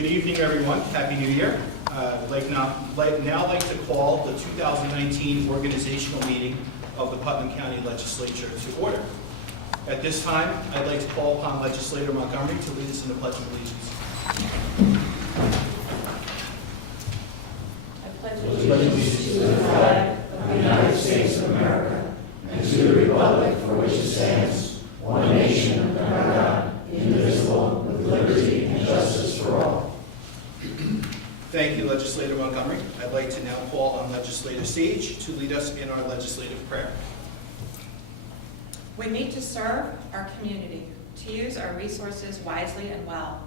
Good evening, everyone. Happy New Year. I'd now like to call the 2019 organizational meeting of the Putnam County Legislature to order. At this time, I'd like to call upon Legislator Montgomery to lead us in the Pledge of Allegiance. I pledge allegiance to the flag of the United States of America and to the republic for which it stands, one nation under God, indivisible, with liberty and justice for all. Thank you, Legislator Montgomery. I'd like to now call on Legislator Sage to lead us in our legislative prayer. We meet to serve our community, to use our resources wisely and well,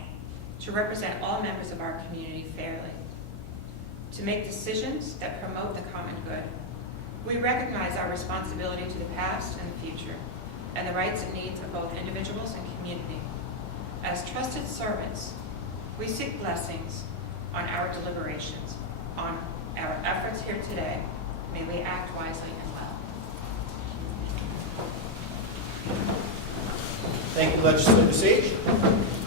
to represent all members of our community fairly, to make decisions that promote the common good. We recognize our responsibility to the past and the future, and the rights and needs of both individuals and community. As trusted servants, we seek blessings on our deliberations, on our efforts here today. May we act wisely and well. Thank you, Legislator Sage.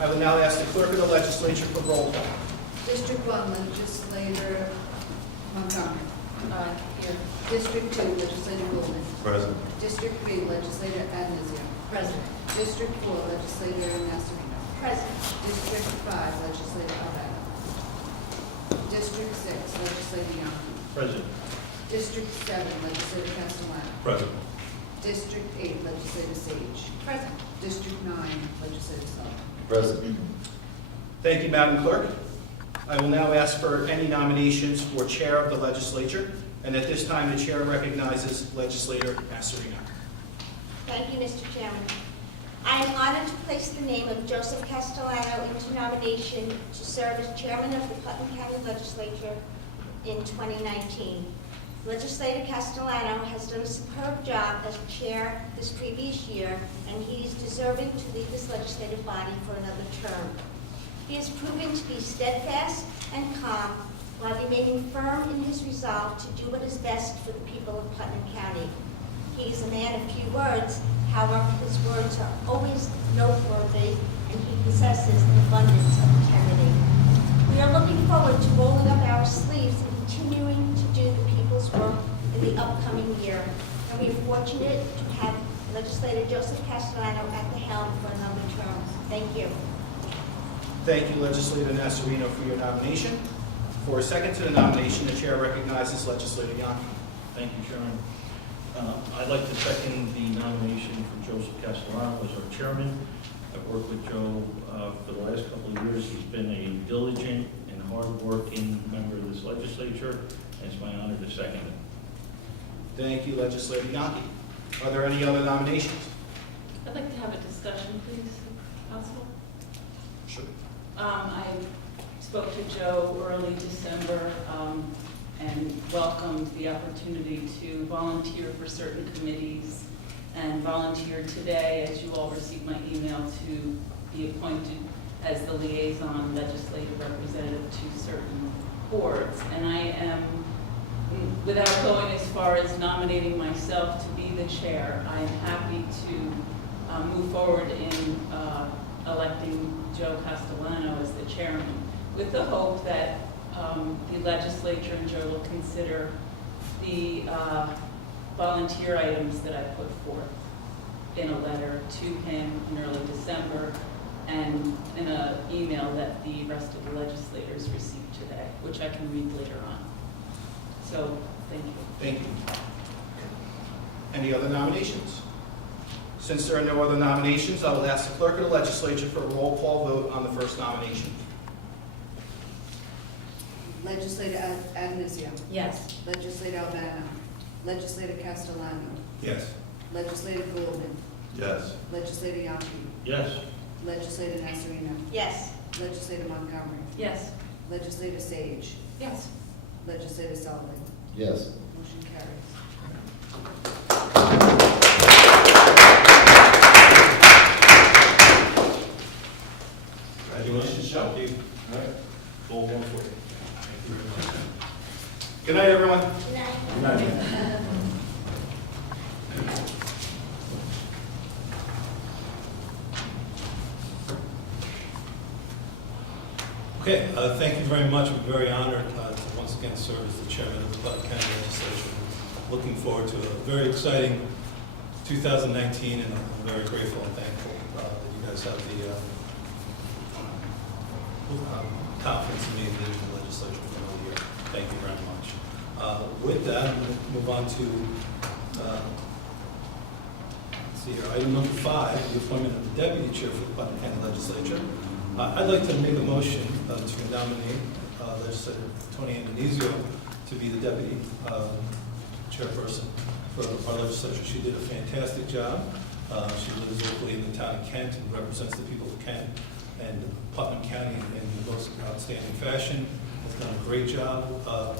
I will now ask the Clerk of the Legislature for roll call. District 1, Legislator Montgomery. Here. District 2, Legislator Goldman. Present. District 3, Legislator Anizio. Present. District 4, Legislator Nasarino. Present. District 5, Legislator Alvaro. District 6, Legislator Yonke. Present. District 7, Legislator Castellano. Present. District 8, Legislator Sage. Present. District 9, Legislator Sullivan. Present. Thank you, Madam Clerk. I will now ask for any nominations for Chair of the Legislature, and at this time, the Chair recognizes Legislator Masserino. Thank you, Mr. Chairman. I am honored to place the name of Joseph Castellano into nomination to serve as Chairman of the Putnam County Legislature in 2019. Legislator Castellano has done a superb job as Chair this previous year, and he is deserving to lead this legislative body for another term. He has proven to be steadfast and calm while remaining firm in his resolve to do what is best for the people of Putnam County. He is a man of few words, however, his words are always noteworthy, and he possesses an abundance of integrity. We are looking forward to rolling up our sleeves and continuing to do the people's work in the upcoming year. And we are fortunate to have Legislator Joseph Castellano at the helm for another term. Thank you. Thank you, Legislator Nasarino, for your nomination. For a second to the nomination, the Chair recognizes Legislator Yonke. Thank you, Chairman. I'd like to second the nomination for Joseph Castellano as our chairman. I've worked with Joe for the last couple of years. He's been a diligent and hard-working member of this legislature, and it's my honor to second him. Thank you, Legislator Yonke. Are there any other nominations? I'd like to have a discussion, please, if possible. Sure. I spoke to Joe early December and welcomed the opportunity to volunteer for certain committees and volunteered today, as you all received my email, to be appointed as the liaison legislative representative to certain boards. And I am, without going as far as nominating myself to be the chair, I am happy to move forward in electing Joe Castellano as the chairman, with the hope that the legislature and Joe will consider the volunteer items that I put forth in a letter to him in early December and in an email that the rest of the legislators received today, which I can read later on. So, thank you. Thank you. Any other nominations? Since there are no other nominations, I will ask the Clerk of the Legislature for a roll call vote on the first nomination. Legislator Anizio. Yes. Legislator Albano. Legislator Castellano. Yes. Legislator Goldman. Yes. Legislator Yonke. Yes. Legislator Nasarino. Yes. Legislator Montgomery. Yes. Legislator Sage. Yes. Legislator Sullivan. Yes. Motion carries. Congratulations, Joe. All right. Full one for you. Good night, everyone. Good night. Okay, thank you very much. I'm very honored to once again serve as the chairman of the Putnam County Legislature. Looking forward to a very exciting 2019, and I'm very grateful and thankful that you guys have the confidence in me in leading the legislature for another year. Thank you very much. With that, I'm going to move on to let's see here, item number 5, the appointment of the deputy chair for the Putnam County Legislature. I'd like to make a motion to nominate Legislator Tony Andonisio to be the deputy chairperson for our legislature. She did a fantastic job. She lives locally in the town of Kent and represents the people of Kent and Putnam County in the most outstanding fashion. Has done a great job.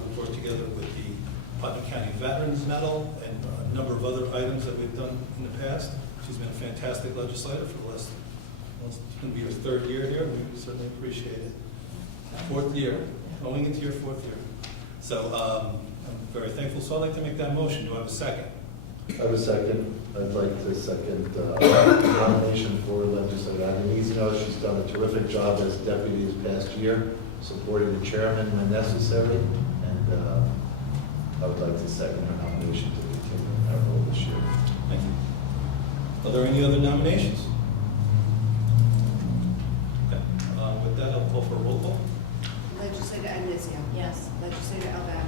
We've worked together with the Putnam County Veterans Medal and a number of other items that we've done in the past. She's been a fantastic legislator for the last, well, it's going to be her 3rd year here. We certainly appreciate it. 4th year, going into your 4th year. So I'm very thankful. So I'd like to make that motion. Do I have a second? I have a second. I'd like to second the nomination for Legislator Andonisio. She's done a terrific job as deputy this past year, supporting the chairman when necessary, and I would like to second her nomination to continue in that role this year. Thank you. Are there any other nominations? Okay. With that, I'll call for a roll call. Legislator Andonisio. Yes. Legislator Albano.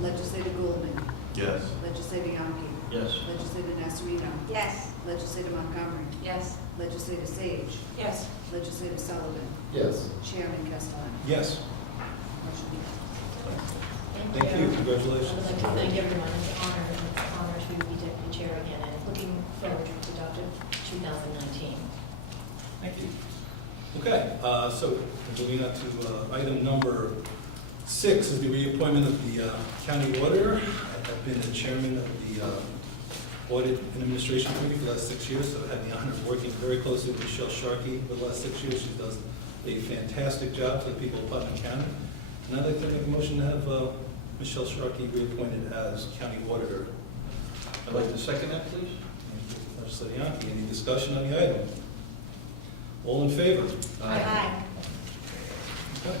Legislator Goldman. Yes. Legislator Yonke. Yes. Legislator Nasarino. Yes. Legislator Montgomery. Yes. Legislator Sage. Yes. Legislator Sullivan. Yes. Chairman Castellano. Yes. Motion carries. Thank you. Congratulations. I would like to thank everyone. It's an honor to be deputy chair again, and looking forward to productive 2019. Thank you. Okay, so moving on to item number 6 is the reappointment of the county auditor. I've been the chairman of the Audit and Administration Committee for the last 6 years, so I've had the honor of working very closely with Michelle Sharkey for the last 6 years. She does a fantastic job for the people of Putnam County. And I'd like to make a motion to have Michelle Sharkey reappointed as county auditor. I'd like to second that, please. Legislator Yonke, any discussion on the item? All in favor? Aye. Okay.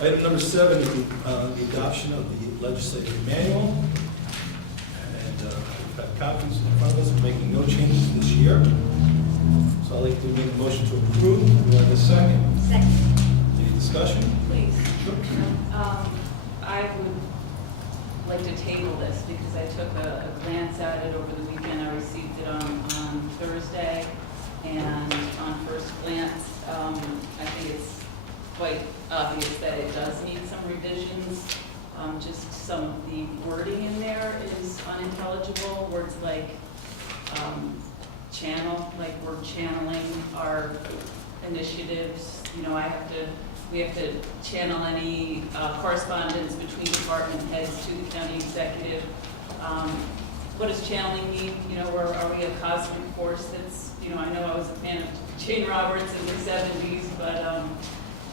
Item number 7 is the adoption of the legislative manual. And we've got copies in front of us. We're making no changes this year. So I'd like to make a motion to approve. Do I have a second? Second. Any discussion? Please. I would like to table this because I took a glance at it over the weekend. I received it on Thursday, and on first glance, I think it's quite obvious that it does need some revisions. Just some of the wording in there is unintelligible. Words like channel, like we're channeling our initiatives. You know, we have to channel any correspondence between department heads to the county executive. What does channeling mean? You know, are we a cosmic force that's, you know, I know I was a fan of Jane Roberts in the 70s, but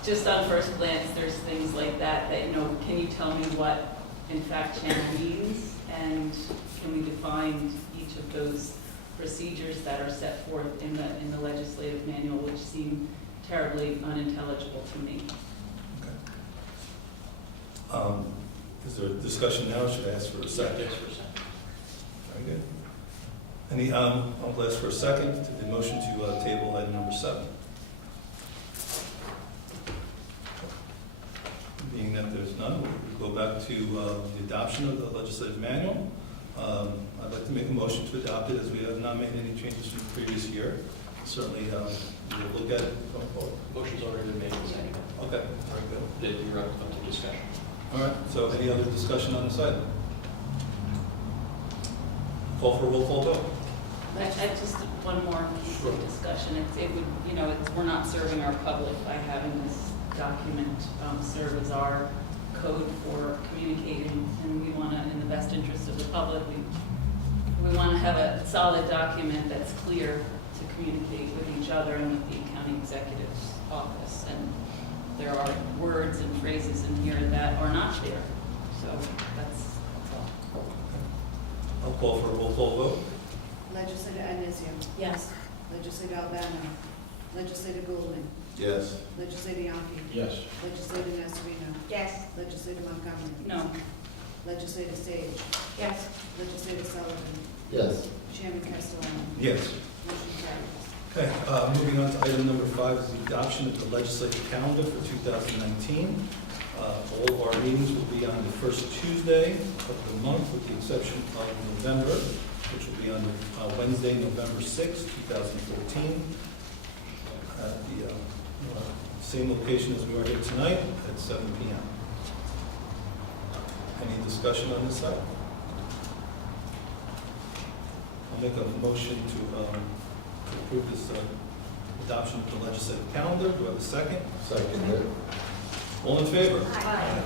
just on first glance, there's things like that, you know, can you tell me what, in fact, channel means? And can we define each of those procedures that are set forth in the legislative manual, which seem terribly unintelligible to me? Okay. Is there a discussion now, or should I ask for a second? Yes, for a second. Very good. Any, I'll ask for a second to the motion to table item number 7. Being that there's none, we'll go back to the adoption of the legislative manual. I'd like to make a motion to adopt it, as we have not made any changes from the previous year. Certainly, we'll look at it going forward. Motion's already been made. Okay, very good. That you're up to discussion. All right, so any other discussion on this item? Call for a roll call vote. I just, one more piece of discussion. It would, you know, we're not serving our public by having this document serve as our code for communicating, and we want to, in the best interest of the public, we want to have a solid document that's clear to communicate with each other and with the county executive's office. And there are words and phrases in here that are not there. So that's all. I'll call for a roll call vote. Legislator Andonisio. Yes. Legislator Albano. Legislator Goldman. Yes. Legislator Yonke? Yes. Legislator Nasarino? Yes. Legislator Montgomery? No. Legislator Sage? Yes. Legislator Sullivan? Yes. Chairman Castellano? Yes. Motion carries. Okay, moving on to item number 5 is the adoption of the legislative calendar for 2019. All of our meetings will be on the first Tuesday of the month, with the exception of November, which will be on Wednesday, November 6th, 2014, at the same location as we are here tonight, at 7 p.m. Any discussion on this item? I'll make a motion to approve this adoption of the legislative calendar. Do I have a second? Second. All in favor? Aye.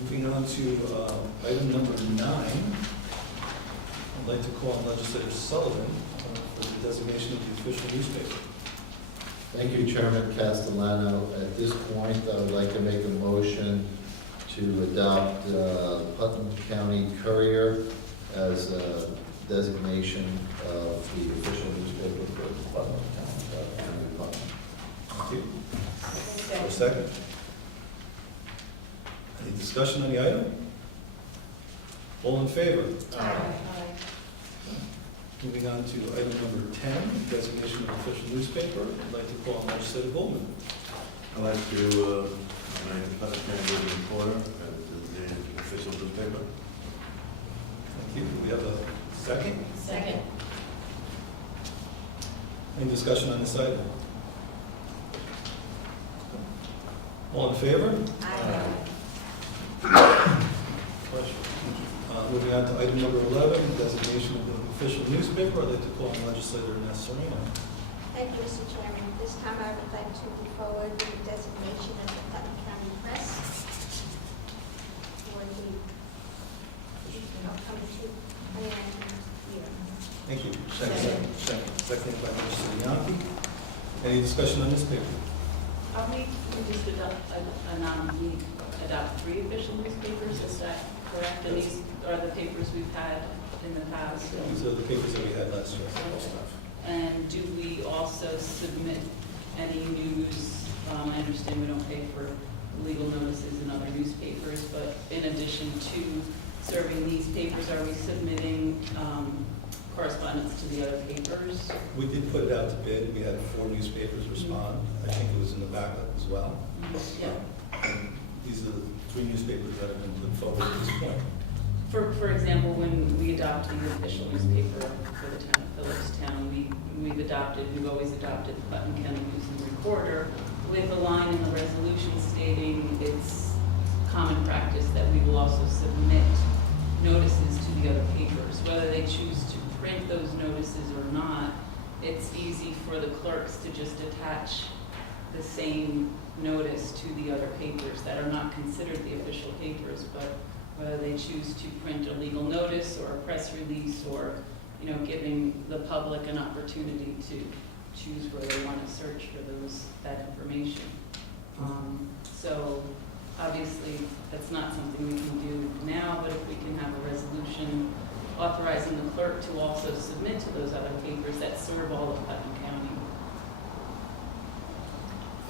Moving on to item number 9, I'd like to call on Legislator Sullivan for the designation of the official newspaper. Thank you, Chairman Castellano. At this point, I would like to make a motion to adopt Putnam County Courier as a designation of the official newspaper for Putnam County of Putnam. Thank you. For a second. Any discussion on the item? All in favor? Moving on to item number 10, designation of official newspaper. I'd like to call on Legislator Goldman. I'd like to nominate the Putnam County Reporter as the official newspaper. Thank you. Do we have a second? Second. Any discussion on this item? All in favor? Question. Moving on to item number 11, designation of the official newspaper. I'd like to call on Legislator Nasarino. Thank you, Mr. Chairman. This time I would like to move forward with the designation of the Putnam County Press for the upcoming 2019 year. Thank you. Second by Legislator Yonke. Any discussion on this paper? We just adopt 3 official newspapers, is that correct? And these are the papers we've had in the past? These are the papers that we had last year. And do we also submit any news? I understand we don't pay for legal notices in other newspapers, but in addition to serving these papers, are we submitting correspondence to the other papers? We did put it out to bid. We had 4 newspapers respond. I think it was in the backup as well. Yeah. These are the 3 newspapers that have been put forward at this point. For example, when we adopted the official newspaper for the town of Phillipstown, we've always adopted the Putnam County News and Recorder with a line in the resolution stating it's common practice that we will also submit notices to the other papers. Whether they choose to print those notices or not, it's easy for the clerks to just attach the same notice to the other papers that are not considered the official papers, but whether they choose to print a legal notice or a press release or, giving the public an opportunity to choose where they want to search for that information. So obviously, that's not something we can do now, but if we can have a resolution authorizing the clerk to also submit to those other papers that serve all of Putnam County.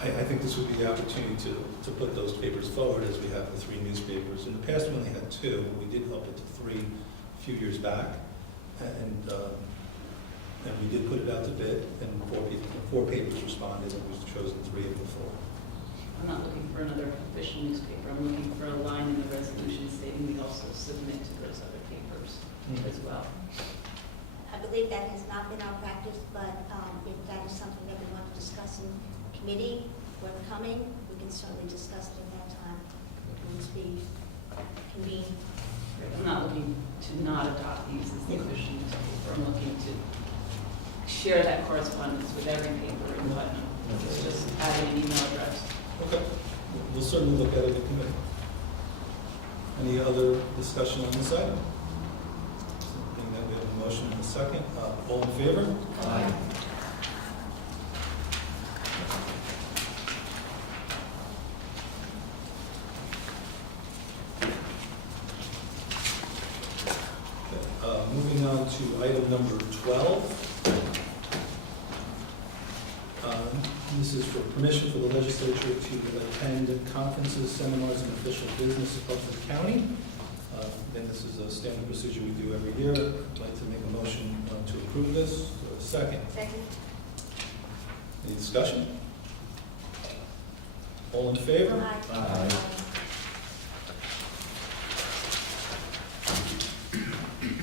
I think this would be the opportunity to put those papers forward as we have the 3 newspapers. In the past, we only had 2. We did up it to 3 a few years back. And we did put it out to bid, and 4 papers responded, and we've chosen 3 of the 4. I'm not looking for another official newspaper. I'm looking for a line in the resolution stating we also submit to those other papers as well. I believe that has not been our practice, but if that is something that we want to discuss in committee forthcoming, we can certainly discuss it at that time. Once we convene. I'm not looking to not adopt these as the official newspaper. I'm looking to share that correspondence with every paper in Putnam. It's just adding an email address. Okay. We'll certainly look at it in committee. Any other discussion on this item? Seeing that we have a motion and a second. All in favor? Aye. to item number 12. This is for permission for the legislature to attend conferences, seminars, and official business of Putnam County. Again, this is a standard procedure we do every year. I'd like to make a motion to approve this. Second. Second. Any discussion? All in favor? Aye.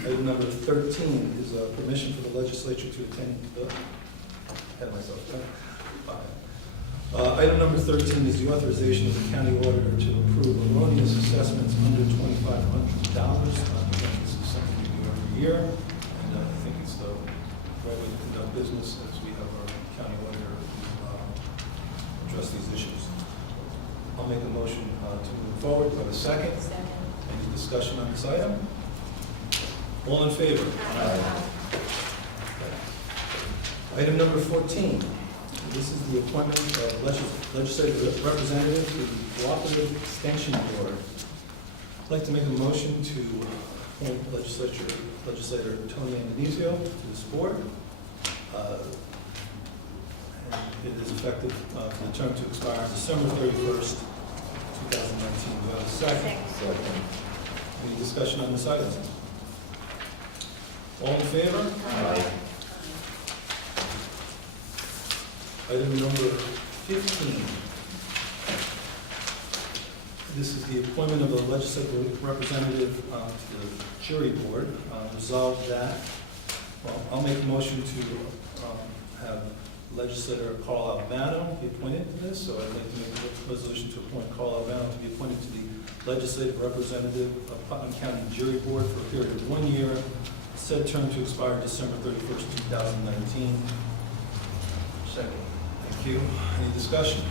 Item number 13 is permission for the legislature to attend, ahead of myself. Item number 13 is the authorization of the county auditor to approve erroneous assessments under $2,500. This is something we do every year, and I think it's the right way to conduct business as we have our county auditor address these issues. I'll make a motion to move forward. Do I have a second? Second. Any discussion on this item? All in favor? Item number 14. This is the appointment of legislative representative to the Cooperative Extension Board. I'd like to make a motion to appoint legislator Tony Andonisio to this board. And it is effective for the term to expire on December 31st, 2019. Do I have a second? Second. Any discussion on this item? All in favor? Aye. Item number 15. This is the appointment of a legislative representative to the jury board. Resolved that, well, I'll make a motion to have legislator Carl Albano be appointed to this. So I'd like to make a resolution to appoint Carl Albano to be appointed to the legislative representative of Putnam County Jury Board for a period of 1 year, said term to expire December 31st, 2019. Second. Thank you. Any discussion?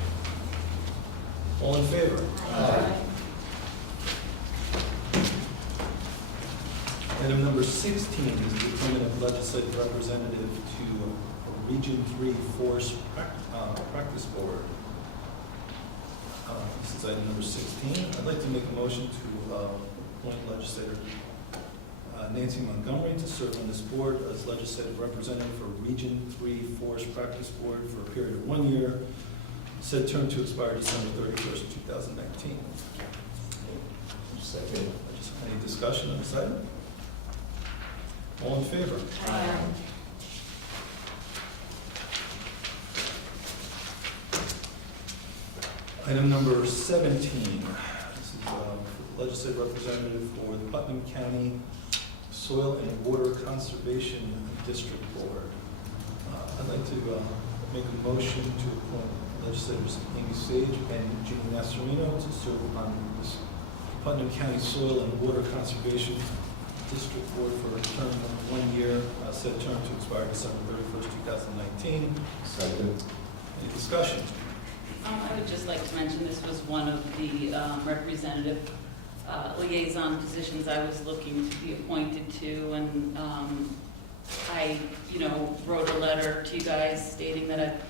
All in favor? Aye. Item number 16 is the appointment of legislative representative to a Region 3 Force Practice Board. This is item number 16. I'd like to make a motion to appoint legislator Nancy Montgomery to serve on this board as legislative representative for Region 3 Forest Practice Board for a period of 1 year, said term to expire December 31st, 2019. Second. Any discussion on this item? All in favor? Aye. Item number 17. This is legislative representative for the Putnam County Soil and Water Conservation District Board. I'd like to make a motion to appoint legislators Amy Sage and Jean Nasserino to serve on this Putnam County Soil and Water Conservation District Board for a term of 1 year, said term to expire December 31st, 2019. Second. Any discussion? I would just like to mention this was one of the representative liaison positions I was looking to be appointed to, and I, wrote a letter to you guys stating that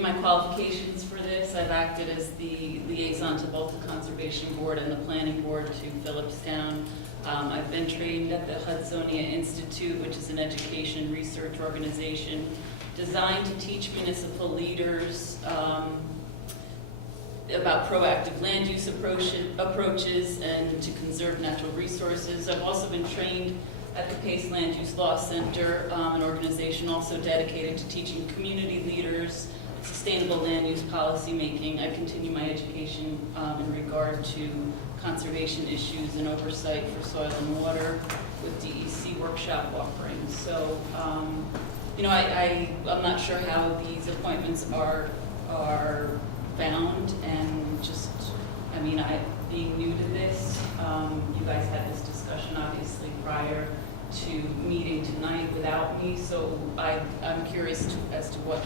my qualifications for this, I've acted as the liaison to both the Conservation Board and the Planning Board to Phillipstown. I've been trained at the Hudsonia Institute, which is an education research organization designed to teach municipal leaders about proactive land use approaches and to conserve natural resources. I've also been trained at the Pace Land Use Law Center, an organization also dedicated to teaching community leaders sustainable land use policy making. I continue my education in regard to conservation issues and oversight for soil and water with DEC workshop offerings. So, I'm not sure how these appointments are found, and just, being new to this, you guys had this discussion obviously prior to meeting tonight without me, so I'm curious as to what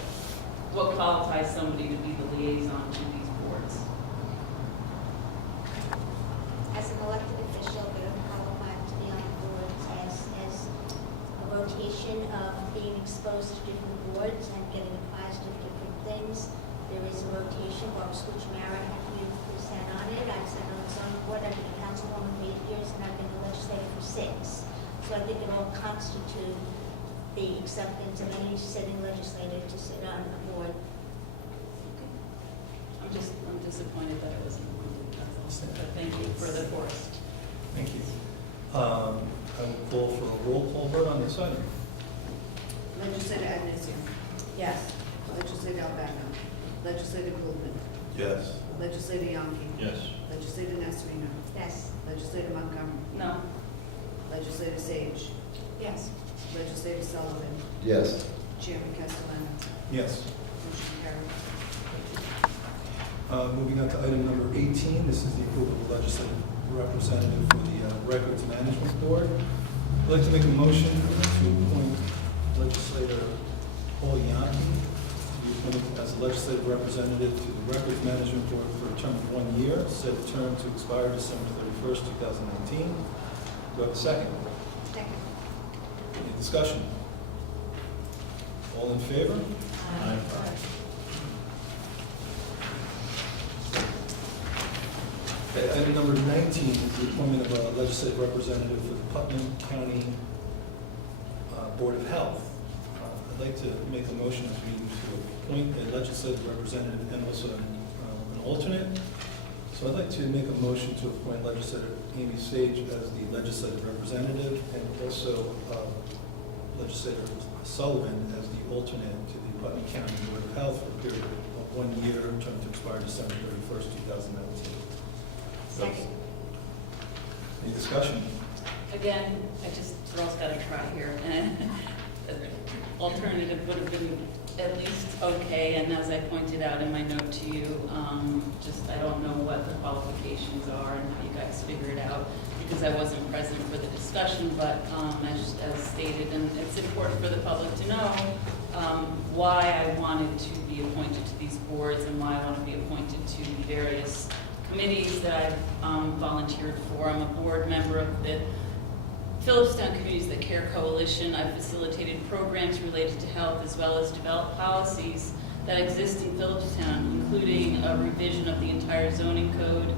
qualifies somebody to be the liaison to these boards. As an elected official, they're qualified to be on the boards as a rotation of being exposed to different boards and getting advised of different things. There is a rotation, Bob Switch-Mara, you sat on it. I've sat on the zoning board. I've been a councilwoman for 8 years, and I've been a legislator for 6. So I think it will constitute the acceptance of any sitting legislator to sit on a board. I'm disappointed that it wasn't appointed, that's all. But thank you for the forest. Thank you. I will call for a roll call vote on this item. Legislator Agnesia. Yes. Legislator Albano. Legislator Goldman. Yes. Legislator Yonke. Yes. Legislator Nasrino. Yes. Legislator Montgomery. No. Legislator Sage. Yes. Legislator Sullivan. Yes. Chairman Castellano. Yes. Motion carries. Moving on to item number 18, this is the approval of the legislative representative for the Records Management Board. I'd like to make a motion to appoint legislator Paul Yonke to be appointed as a legislative representative to the Records Management Board for a term of 1 year, said term to expire December 31st, 2019. Do I have a second? Second. Any discussion? All in favor? Aye. Okay, item number 19 is the appointment of a legislative representative for the Putnam County Board of Health. I'd like to make a motion as we to appoint a legislative representative and also an alternate. So I'd like to make a motion to appoint legislator Amy Sage as the legislative representative and also legislator Sullivan as the alternate to the Putnam County Board of Health for a period of 1 year, term to expire December 31st, 2019. Second. Any discussion? Again, we're all got to try here. And alternative would have been at least okay, and as I pointed out in my note to you, I don't know what the qualifications are and how you guys figure it out, because I wasn't present for the discussion, but as stated, and it's important for the public to know why I wanted to be appointed to these boards and why I want to be appointed to the various committees that I've volunteered for. I'm a board member of the Phillipstown Communities That Care Coalition. I've facilitated programs related to health as well as developed policies that exist in Phillipstown, including a revision of the entire zoning code,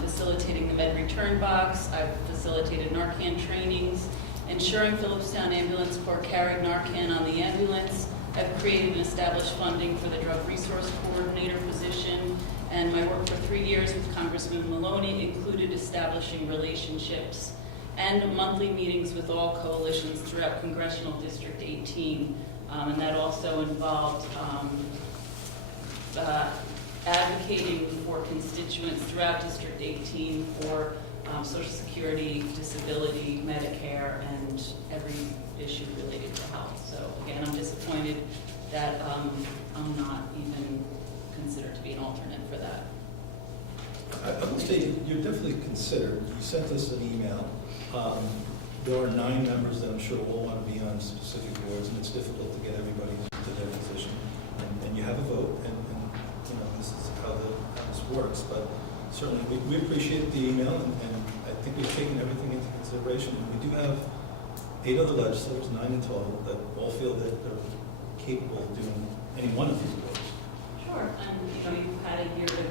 facilitating the med return box. I've facilitated Narcan trainings, ensuring Phillipstown Ambulance Corps carried Narcan on the ambulance. I've created and established funding for the drug resource coordinator position, and my work for 3 years with Congressman Maloney included establishing relationships and monthly meetings with all coalitions throughout Congressional District 18. And that also involved advocating for constituents throughout District 18 for Social Security, disability, Medicare, and every issue related to health. So again, I'm disappointed that I'm not even considered to be an alternate for that. I will say, you're definitely considered. You sent us an email. There are 9 members that I'm sure all want to be on specific boards, and it's difficult to get everybody into their position. And you have a vote, and this is how this works. But certainly, we appreciate the email, and I think we've taken everything into consideration. And we do have 8 other legislators, 9 in total, that all feel that they're capable of doing any one of these boards. Sure. And you've had a year to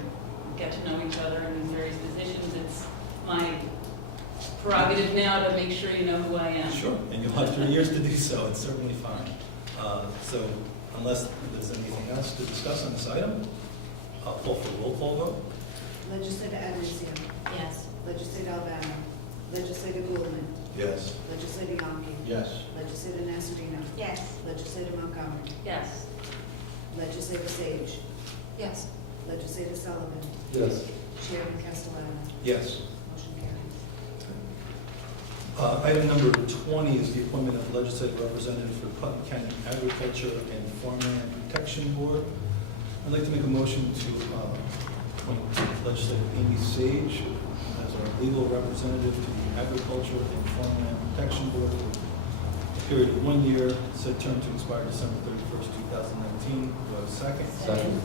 get to know each other in these various positions. It's my prerogative now to make sure you know who I am. Sure, and you'll have 3 years to do so. It's certainly fine. So unless there's anything else to discuss on this item, I'll call for a roll call vote. Legislator Agnesia. Yes. Legislator Albano. Legislator Goldman. Yes. Legislator Yonke. Yes. Legislator Nasrino. Yes. Legislator Montgomery. Yes. Legislator Sage. Yes. Legislator Sullivan. Yes. Chairman Castellano. Yes. Motion carries. Item number 20 is the appointment of legislative representative for Putnam County Agriculture and Farmland Protection Board. I'd like to make a motion to appoint legislator Amy Sage as our legal representative to the Agriculture and Farmland Protection Board for a period of 1 year, said term to expire December 31st, 2019. Do I have a second? Second.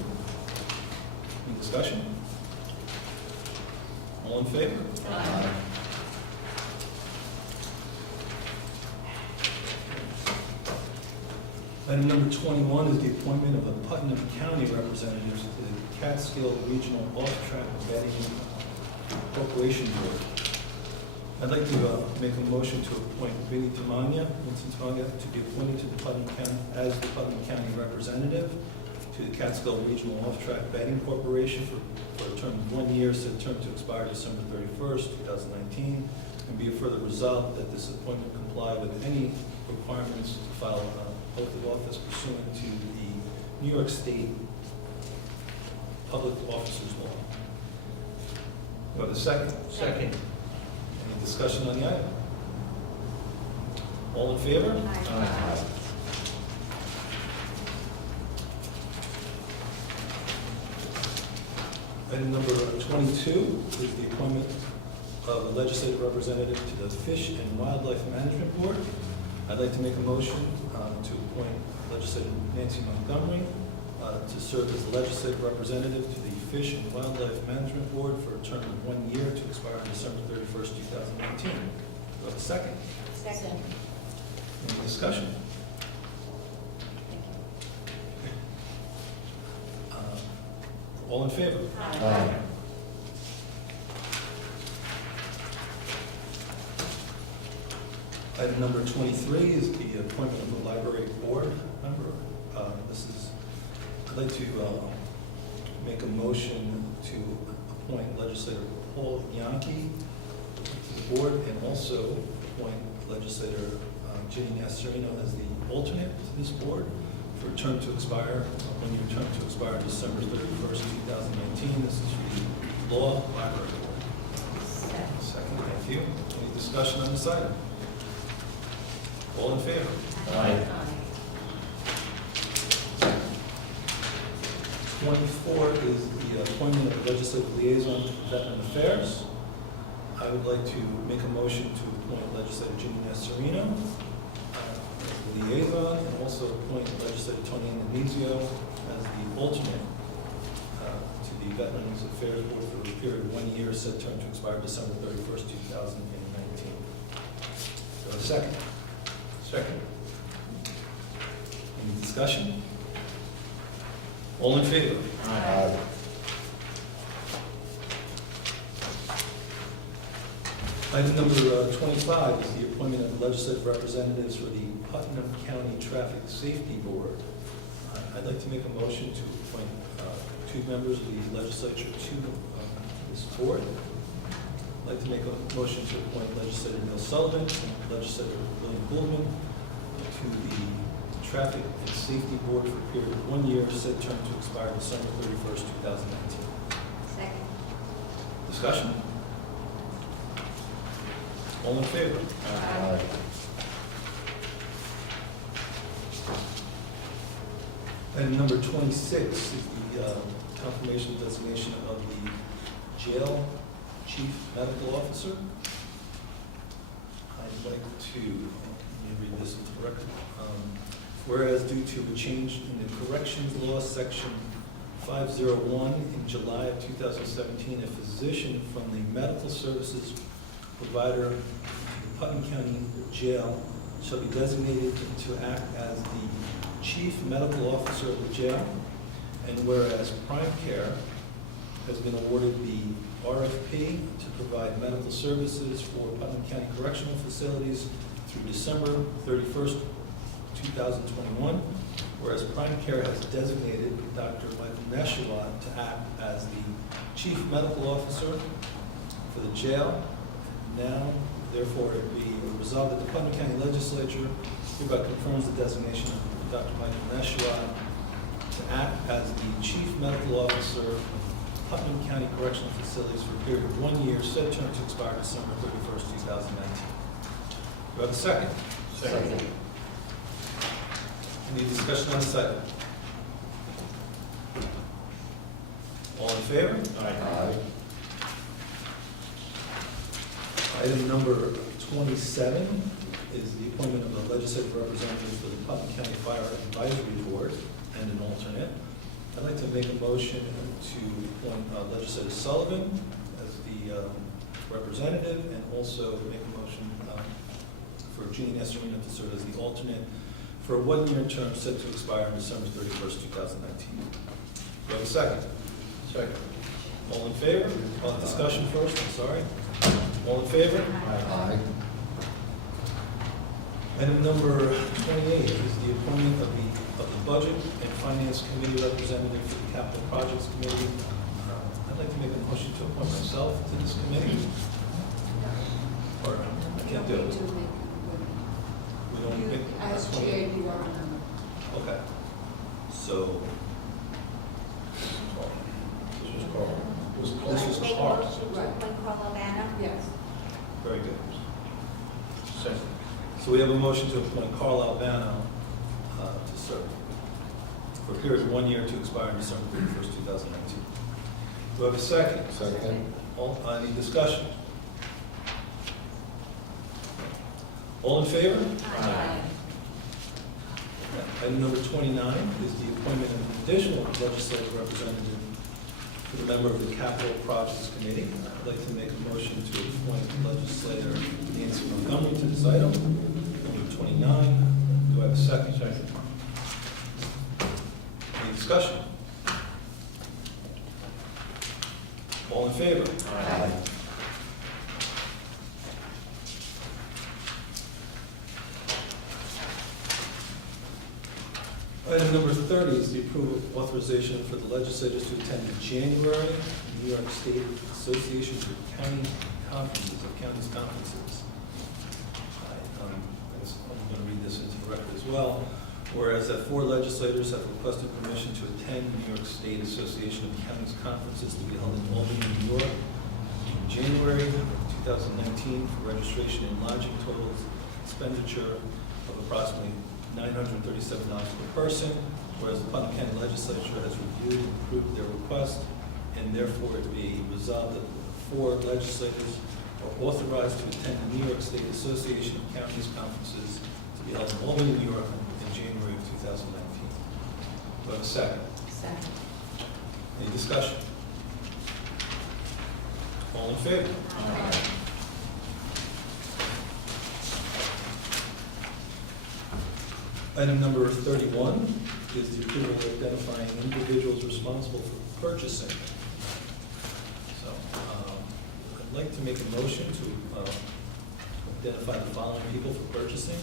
Any discussion? All in favor? Aye. Item number 21 is the appointment of a Putnam County representative to the Catskill Regional Off-Track Betting Corporation Board. I'd like to make a motion to appoint Vincent Tamagna, to be appointed to the Putnam County, as the Putnam County representative to the Catskill Regional Off-Track Betting Corporation for a term of 1 year, said term to expire December 31st, 2019, and be it further resolved that this appointment comply with any requirements to file oath of office pursuant to the New York State Public Officers Law. Do I have a second? Second. Any discussion on the item? All in favor? Aye. Item number 22 is the appointment of a legislative representative to the Fish and Wildlife Management Board. I'd like to make a motion to appoint legislator Nancy Montgomery to serve as the legislative representative to the Fish and Wildlife Management Board for a term of 1 year to expire on December 31st, 2019. Do I have a second? Second. Any discussion? All in favor? Aye. Item number 23 is the appointment of the library board member. I'd like to make a motion to appoint legislator Paul Yankee to the board, and also appoint legislator Ginny Nasserino as the alternate to this board for a term to expire, a 1 year term to expire December 31st, 2019. This is for the law library board. Second, thank you. Any discussion on this item? All in favor? Aye. 24 is the appointment of legislative liaison to Veteran Affairs. I would like to make a motion to appoint legislator Ginny Nasserino as the liaison, and also appoint legislator Tony Andanizio as the alternate to the Veterans Affairs Board for a period of 1 year, said term to expire December 31st, 2019. So a second. Second. Any discussion? All in favor? Aye. Item number 25 is the appointment of legislative representatives for the Putnam County Traffic Safety Board. I'd like to make a motion to appoint 2 members of the legislature to this board. I'd like to make a motion to appoint legislator Neil Sullivan and legislator William Goldman to the Traffic and Safety Board for a period of 1 year, said term to expire December 31st, 2019. Second. Discussion? All in favor? Aye. Item number 26 is the confirmation designation of the jail chief medical officer. I'd like to, let me read this into the record. Whereas due to a change in the corrections law, section 501, in July of 2017, a physician from the medical services provider to the Putnam County Jail shall be designated to act as the chief medical officer of the jail. And whereas Prime Care has been awarded the RFP to provide medical services for Putnam County Correctional Facilities through December 31st, 2021, whereas Prime Care has designated Dr. Michael Neshua to act as the chief medical officer for the jail. Now, therefore, it be resolved that the Putnam County Legislature hereby confirms the designation of Dr. Michael Neshua to act as the chief medical officer of Putnam County Correctional Facilities for a period of 1 year, said term to expire December 31st, 2019. Do I have a second? Second. Any discussion on this item? All in favor? Aye. Item number 27 is the appointment of a legislative representative for the Putnam County Fire Advisory Board and an alternate. I'd like to make a motion to appoint legislator Sullivan as the representative, and also make a motion for Jeannie Nestorino to serve as the alternate for a 1 year term set to expire on December 31st, 2019. Do I have a second? Second. All in favor? Discussion first, I'm sorry. All in favor? Aye. Item number 28 is the appointment of the Budget and Finance Committee representative for the Capital Projects Committee. I'd like to make a motion to appoint myself to this committee. Or I can't do it. We don't pick. As chair, you are a member. Okay. So. This was Carl. This was Make a Carl. motion to appoint Carl Albano. Yes. Very good. Second. So we have a motion to appoint Carl Albano to serve for a period of 1 year to expire December 31st, 2019. Do I have a second? Second. Any discussion? All in favor? Aye. Item number 29 is the appointment of an additional legislative representative for the member of the Capital Projects Committee. I'd like to make a motion to appoint legislator Nancy Montgomery to this item. Number 29. Do I have a second? Second. Any discussion? All in favor? Aye. Item number 30 is the approval of authorization for the legislators to attend the January New York State Association for County Conferences, of counties conferences. I'm going to read this into the record as well. Whereas that 4 legislators have requested permission to attend the New York State Association of Counties conferences to be held in Albany, New York, in January 2019 for registration and lodging totals expenditure of approximately $937 per person, whereas the Putnam County Legislature has reviewed and approved their request, and therefore it be resolved that 4 legislators are authorized to attend the New York State Association of Counties conferences to be held in Albany, New York in January of 2019. Do I have a second? Second. Any discussion? All in favor? Item number 31 is the approval of identifying individuals responsible for purchasing. So, I'd like to make a motion to identify the following people for purchasing.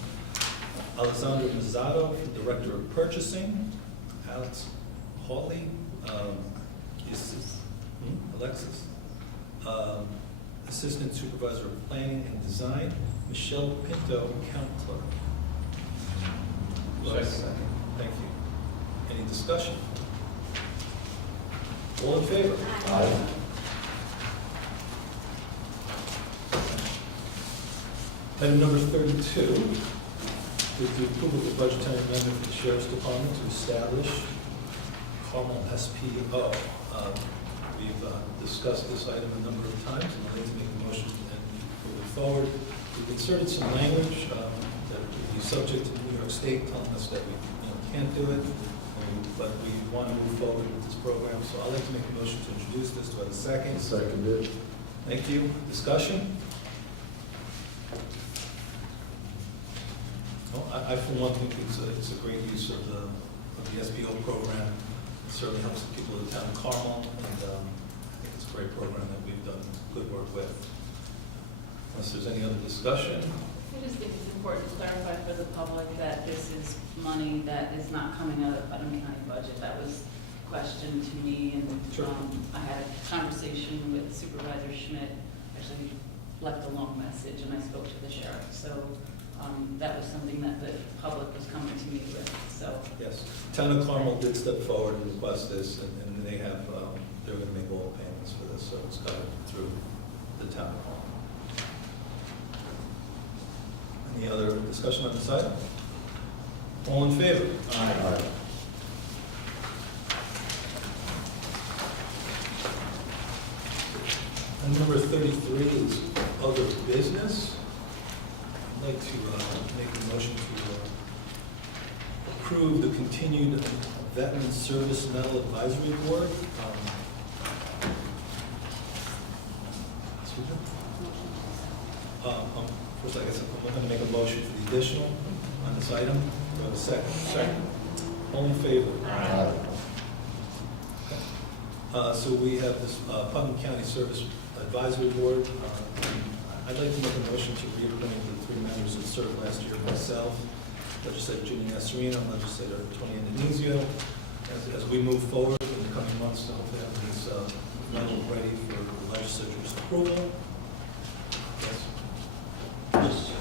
Alessandro Mazzato, Director of Purchasing. Alex Hawley, Alexis, Assistant Supervisor of Planning and Design. Michelle Pinto, Account Clerk. Second. Thank you. Any discussion? All in favor? Aye. Item number 32 is the approval of the budgetary amendment for the Sheriff's Department to establish Carmel SPO. We've discussed this item a number of times, and I'd like to make a motion and move it forward. We've inserted some language that would be subject to New York State telling us that we can't do it, but we want to move forward with this program. So I'd like to make a motion to introduce this. Do I have a second? Seconded. Thank you. Discussion? Well, I for one think it's a great use of the SBO program. It certainly helps the people of the town of Carmel, and I think it's a great program that we've done good work with. Unless there's any other discussion? I just think it's important to clarify for the public that this is money that is not coming out of the Putnam County budget. That was a question to me, and Sure. I had a conversation with Supervisor Schmidt, actually left a long message, and I spoke to the sheriff. So that was something that the public was coming to me with, so. Yes. Town of Carmel did step forward and request this, and they have, they're going to make all payments for this, so it's coming through the town of Carmel. Any other discussion on this item? All in favor? Aye. And number 33 is other business. I'd like to make a motion to approve the continued Veteran Service Medal Advisory Board. Excuse me? First, I guess I'm going to make a motion for the additional on this item. Do I have a second? Second. All in favor? Aye. So we have this Putnam County Service Advisory Board. I'd like to make a motion to reappoint the three members who served last year, myself, Legislator Ginny Nasserino, and Legislator Tony Andanizio, as we move forward in the coming months to hopefully have these medals ready for the legislature's approval. Yes. Just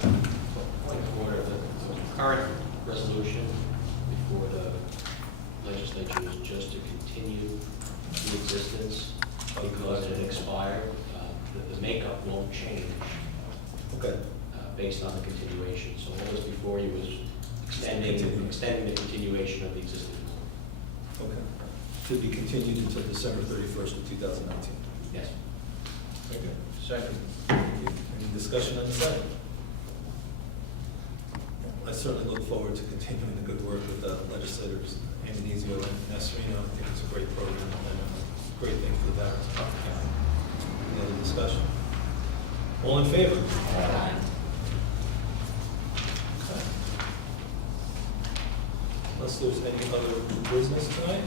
point of order, the current resolution before the legislature is just to continue the existence because it expired. The makeup won't change Okay. based on the continuation. So what was before you was extending the continuation of the existing board. Okay. To be continued until December 31st of 2019. Yes. Okay. Second. Any discussion on the second? I certainly look forward to continuing the good work with legislators Andanizio and Nasserino. I think it's a great program and a great thing for the veterans of Putnam County. Any other discussion? All in favor? Okay. Unless there's any other business tonight?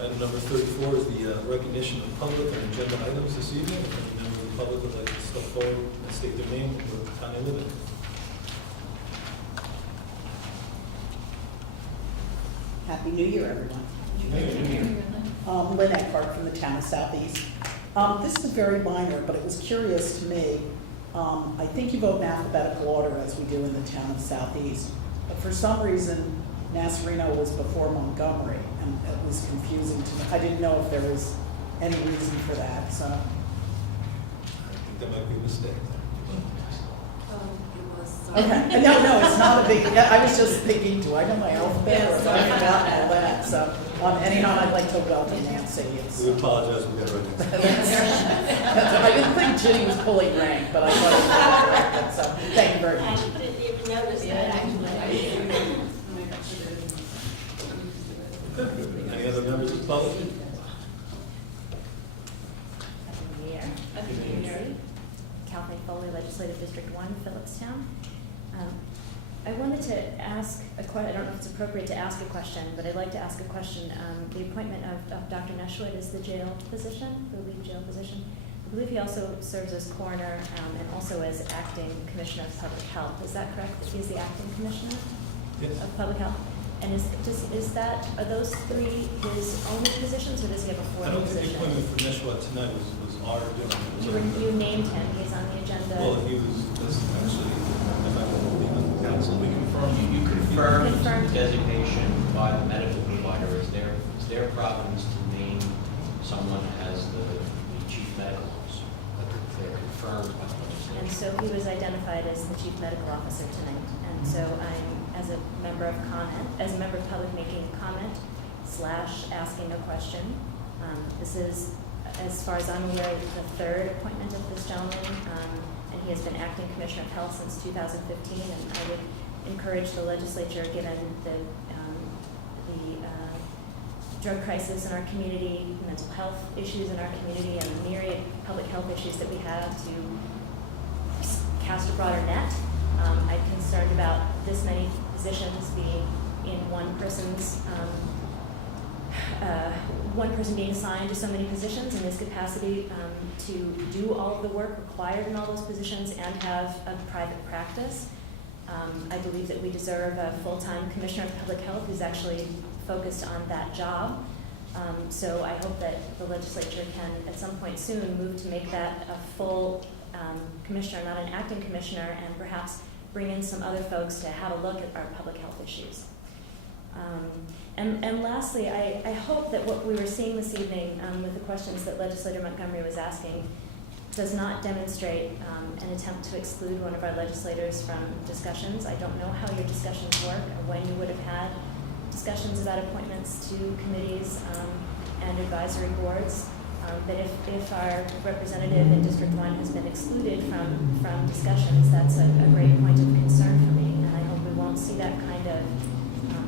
Item number 34 is the recognition of public and agenda items this evening. If any member of the public would like to step forward and state their name and what town they live in. Happy New Year, everyone. New Year. Lynn Eckhart from the town of Southeast. This is very minor, but it was curious to me. I think you vote in alphabetical order as we do in the town of Southeast. But for some reason, Nasserino was before Montgomery, and it was confusing to me. I didn't know if there was any reason for that, so. I think that might be a mistake. Okay, no, it's not a big, I was just thinking, do I know my alphabet or have I forgotten all that? So, anyhow, I'd like to welcome Nancy. It's- We apologize, we got it right. I didn't think Ginny was pulling rank, but I thought it was correct, so thank you very much. I didn't even notice that, Good. Any other members of the public? Happy New Year. Happy New Year. Kathleen Foley, Legislative District 1, Phillipstown. I wanted to ask a question. I don't know if it's appropriate to ask a question, but I'd like to ask a question. The appointment of Dr. Neshwood as the jail physician, the lead jail physician. I believe he also serves as coroner and also as acting commissioner of public health. Is that correct? That he is the acting commissioner Yes. of public health? And are those three his only positions, or does he have a I fourth don't think the position? appointment for Neshwa tonight was our doing. You named him. He's on the agenda. Well, he was actually, if I believe in council, We confirm, you confirmed the designation by the medical provider. Is their province to name someone as the chief medical officer? They're confirmed by the And legislature. so he was identified as the chief medical officer tonight. And so I'm, as a member of public, making a comment / asking a question. This is, as far as I'm aware, the third appointment of this gentleman, and he has been acting commissioner of health since 2015. And I would encourage the legislature, given the drug crisis in our community, mental health issues in our community, and the myriad public health issues that we have, to cast a broader net. I'm concerned about this many positions being in one person being assigned to so many positions in this capacity to do all of the work required in all those positions and have a private practice. I believe that we deserve a full-time commissioner of public health who's actually focused on that job. So I hope that the legislature can, at some point soon, move to make that a full commissioner, not an acting commissioner, and perhaps bring in some other folks to have a look at our public health issues. And lastly, I hope that what we were seeing this evening with the questions that Legislator Montgomery was asking does not demonstrate an attempt to exclude one of our legislators from discussions. I don't know how your discussions work or when you would have had discussions about appointments to committees and advisory boards. But if our representative in District 1 has been excluded from discussions, that's a great point of concern for me. And I hope we won't see that kind of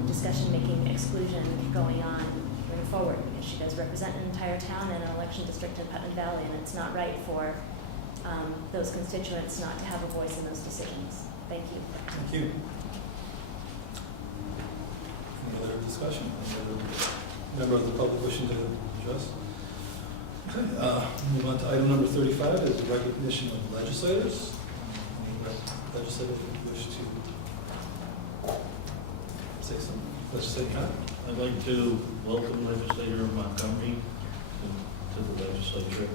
discussion-making exclusion going on moving forward, because she does represent an entire town and an election district in Putnam Valley, and it's not right for those constituents not to have a voice in those decisions. Thank you. Thank you. Any other discussion? Any other member of the public wishing to address? Okay, move on to item number 35, is the recognition of legislators. Any legislators who wish to say some legislative comment? I'd like to welcome legislator Montgomery to the legislature.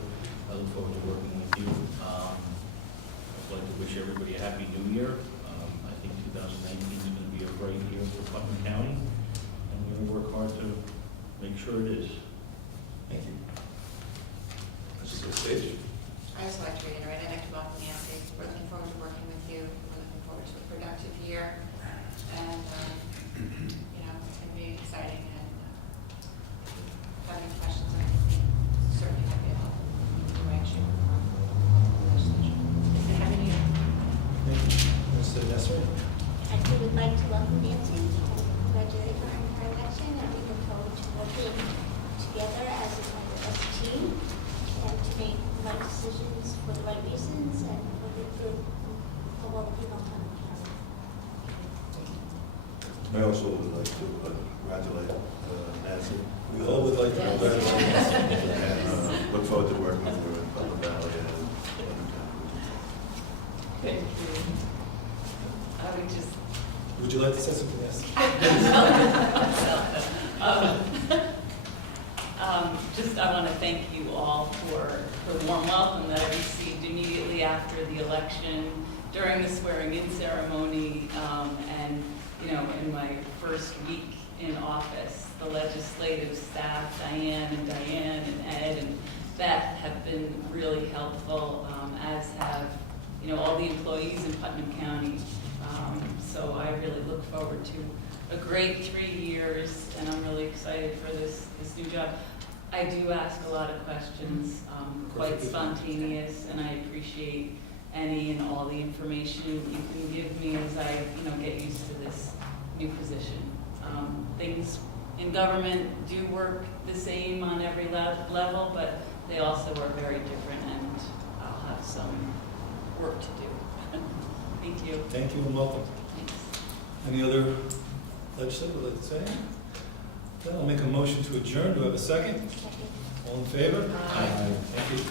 I look forward to working with you. I'd like to wish everybody a happy new year. I think 2019 is going to be a great year for Putnam County, and we're going to work hard to make sure it is. Thank you. Let's just go stage. I just like to reiterate, I'd like to welcome Nancy. We're looking forward to working with you. We're looking forward to a productive year. And, you know, it's going to be exciting. And having questions or anything, certainly happy to help direction from the legislature. Happy New Year. Thank you. Legislator Nestor? I too would like to welcome Nancy and congratulate her on her election, and we look forward to working together as a team and to make the right decisions for the right reasons and for the good of all the people in Putnam County. I also would like to congratulate Nancy. We all would like to congratulate Nancy. And look forward to working with her in Putnam Valley and Putnam County. Thank you. I would just Would you like to say something? Yes. Just, I want to thank you all for the warm welcome that I received immediately after the election, during the swearing-in ceremony, and, you know, in my first week in office. The legislative staff, Diane and Ed and Beth, have been really helpful, as have, you know, all the employees in Putnam County. So I really look forward to a great 3 years, and I'm really excited for this new job. I do ask a lot of questions, quite spontaneous, and I appreciate any and all the information you can give me as I, you know, get used to this new position. Things in government do work the same on every level, but they also are very different, and I'll have some work to do. Thank you. Thank you and welcome. Thanks. Any other legislator would like to say? Then I'll make a motion to adjourn. Do I have a second? Second. All in favor? Aye. Thank you.